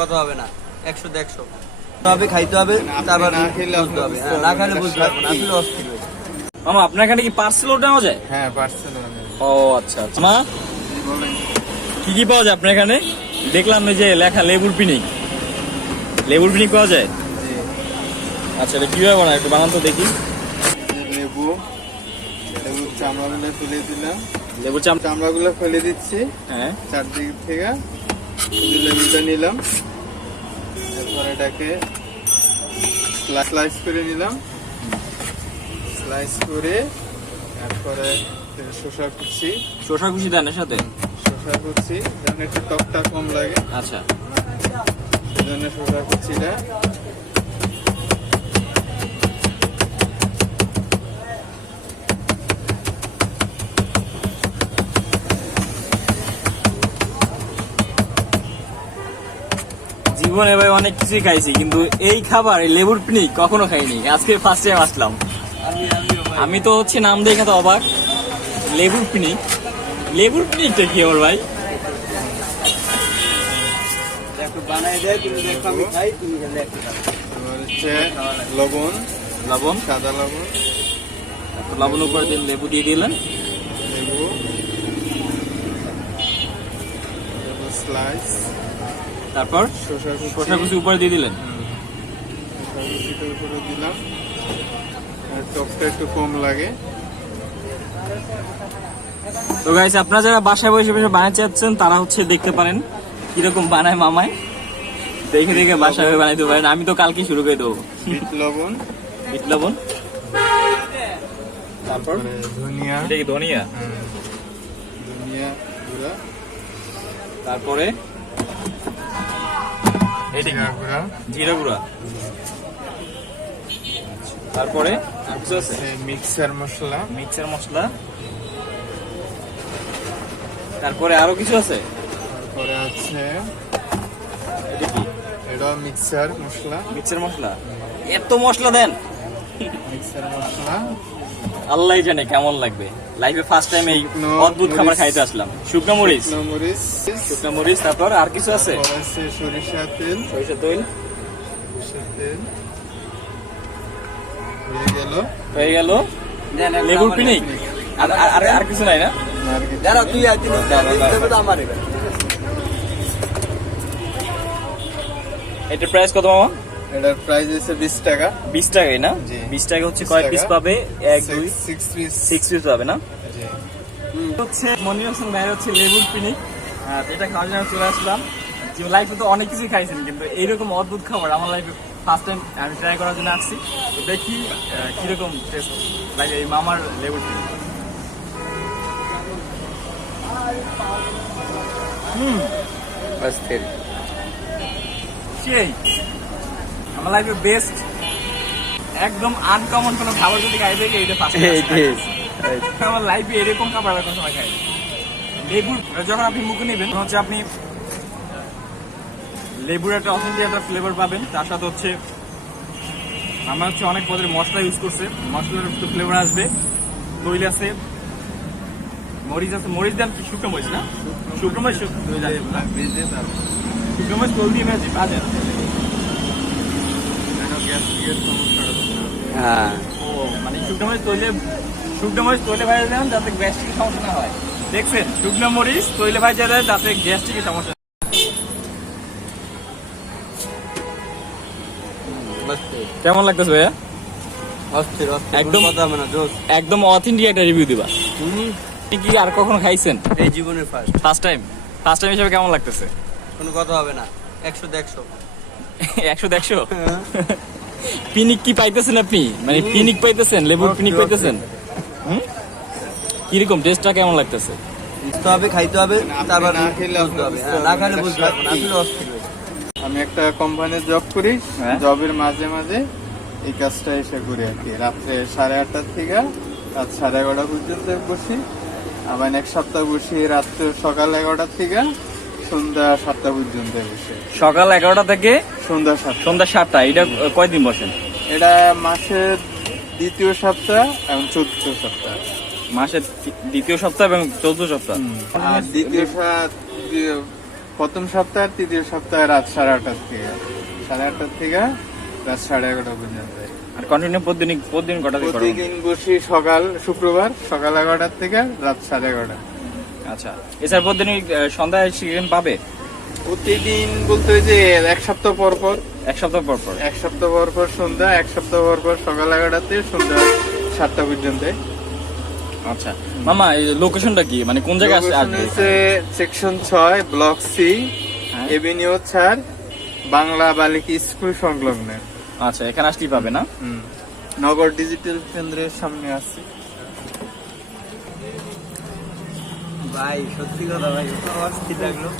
কথা হবে না, 100-100 হবে, খাইতে হবে, তারপর না খেলে বুঝতে হবে। না খাইলে বুঝতে পারবো না, আসলে অস্থির হয়েছে। মামা আপনার এখানে কি পার্সেল নেওয়া যায়? হ্যাঁ, পার্সেল। ও আচ্ছা আচ্ছা। মা কি কি পাওয়া যায় আপনার এখানে? দেখলাম এই যে লেখা লেবুর পিনিক, লেবুর পিনিক পাওয়া যায়। আচ্ছা, এটা কিভাবে বানায় একটু বানান তো দেখি। লেবুর চামড়াগুলো ফেলে দিলাম, লেবুর চামড়াগুলো ফেলে দিচ্ছি। হ্যাঁ, চারদিক থেকে লেবুটা নিলাম, এরপর এটাকে স্লাইস করে নিলাম, স্লাইস করে তারপরে শসা কুচি দেন এর সাথে। শসা কুচি যেন একটু টকটা কম লাগে, আচ্ছা, সেজন্য শসা কুচিটা। জীবনে ভাই অনেক কিছুই খাইছি, কিন্তু এই খাবার এই লেবুর পিনিক কখনো খাইনি, আজকে ফার্স্ট টাইম আসলাম। আমি তো হচ্ছে নাম দেখে তো অবাক। লেবুর পিনিকটা কি আমার ভাই? একটু বানাই দেয়, তুমি দেখো আমি খাই, তুমি খেলে একটু খাও। এবার হচ্ছে লবণ, সাদা লবণ, লবণ উপরে দিন, লেবু দিয়ে দিলেন, লেবু স্লাইস, তারপর শসা কুচি উপরে দিয়ে দিলেন। কুচিটার উপরে দিলাম, আর টকটা একটু কম লাগে। তো গাইস, আপনারা যারা বাসায় বসে বসে বানাতে চাচ্ছেন তারা হচ্ছে দেখতে পারেন কিরকম বানায় মামায়, দেখে দেখে বাসায় বানাইতে পারেন। আমি তো কালকে শুরু করে দেবো। বিট লবণ, তারপর ধনিয়া, এটা কি ধনিয়া? ধনিয়া গুঁড়া, তারপরে এটা কি? জিরা গুঁড়া। তারপরে আর কিছু আছে? মিক্সার মশলা, তারপরে আরো কিছু আছে? তারপরে আছে এটা কি? এটা মিক্সার মশলা। এত মশলা দেন? মশলা। আল্লাহই জানে কেমন লাগবে। লাইফে ফার্স্ট টাইম এই অদ্ভুত খাবার খাইতে আসলাম। শুকনো মরিচ। তারপর আর কিছু আছে? সরিষা তেল হয়ে গেল লেবুর পিনিক। আর কিছু নাই না? এটার প্রাইস কত মামা? এটার প্রাইস হচ্ছে 20 টাকা। 20 টাকাই না? 20 টাকা হচ্ছে কয় পিস পাবে? 1 2 6 পিস পাবে না? হচ্ছে মনির হোসেন ভাই হচ্ছে লেবুর পিনিক, এটা খাওয়ার জন্য চলে আসলাম। লাইফে তো অনেক কিছুই খাইছেন, কিন্তু এইরকম অদ্ভুত খাবার আমার লাইফে ফার্স্ট টাইম আমি ট্রাই করার জন্য আসছি। তো দেখি কিরকম টেস্ট লাগে এই মামার লেবুর পিনিক। সেই আমার লাইফে বেস্ট, একদম আনকমন কোনো খাবার যদি খাই দেখি এটা ফার্স্ট টাইম আমার লাইফে এরকম খাবার আর কোনো সময় খাই। লেবুর যখন আপনি মুখে নেবেন হচ্ছে আপনি লেবুর একটা অথেন্টিক একটা ফ্লেভার পাবেন, তার সাথে হচ্ছে আমার হচ্ছে অনেক পদের মশলা ইউজ করছে, মশলার একটু ফ্লেভার আসবে। তৈল আছে, মরিচ আছে, মরিচ দেন শুকনো মরিচ না? শুকনো মরিচ তৈল দিয়ে ভাজেন। হ্যাঁ, ও মানে শুকনো মরিচ তৈলে ভাজা দেন যাতে গ্যাস্ট্রিকের সমস্যা না হয়। দেখছেন, শুকনো মরিচ তৈলে ভাজা দেয় যাতে গ্যাস্ট্রিকের সমস্যা। কেমন লাগতেছে ভাইয়া? অস্থির একদম অথেন্টিক একটা রিভিউ দিবা। কি আর কখনো খাইছেন? এই জীবনের ফার্স্ট টাইম হিসেবে কেমন লাগতেছে? কোনো কথা হবে না, 100-100 100-100 পিনিক কি পাইতেছেন আপনি? মানে পিনিক পাইতেছেন, লেবুর পিনিক পাইতেছেন? কিরকম টেস্টটা কেমন লাগতেছে? বুঝতে হবে, খাইতে হবে, তারপর না খেলে বুঝতে হবে। না খাইলে বুঝতে পারবো না, আসলে অস্থির হয়েছে। আমি একটা কোম্পানির জব করি, জবের মাঝে মাঝে এই কাজটা এসে করি আর কি। রাত্রে 8:30 থেকে রাত 11:30 পর্যন্ত বসি, আবার এক সপ্তাহ বসি রাত্রে সকাল 11টা থেকে সন্ধ্যা 7টা পর্যন্ত বসে। সকাল 11টা থেকে সন্ধ্যা 7টা। এটা কয়দিন বসেন? এটা মাসের দ্বিতীয় সপ্তাহ এবং চতুর্থ সপ্তাহ। মাসের দ্বিতীয় সপ্তাহ এবং চতুর্থ সপ্তাহ। আর দ্বিতীয় প্রথম সপ্তাহ তৃতীয় সপ্তাহে রাত 8:30 থেকে 8:30 থেকে রাত 11:30 পর্যন্ত। আর কন্টিনিউ প্রতিদিন কটা থেকে করেন? প্রতিদিন বসি শুক্রবার সকাল 11টা থেকে রাত 11:30। আচ্ছা, এছাড়া প্রতিদিন সন্ধ্যায় চিকেন পাবে? প্রতিদিন বলতে ওই যে এক সপ্তাহ পর পর এক সপ্তাহ পর পর? এক সপ্তাহ পর পর সন্ধ্যা, এক সপ্তাহ পর পর সকাল 11টা থেকে সন্ধ্যা 7টা পর্যন্ত। আচ্ছা মামা, এই লোকেশনটা কি, মানে কোন জায়গায় আসবে? সেকশন 6 ব্লক সি হ্যাঁ। এভিনিউ 4 বাংলা বালিকা স্কুল সংলগ্ন। আচ্ছা, এখানে আসলেই পাবে না? নগর ডিজিটাল কেন্দ্রের সামনে আছে। ভাই সত্যি কথা ভাই, অস্থির লাগলো।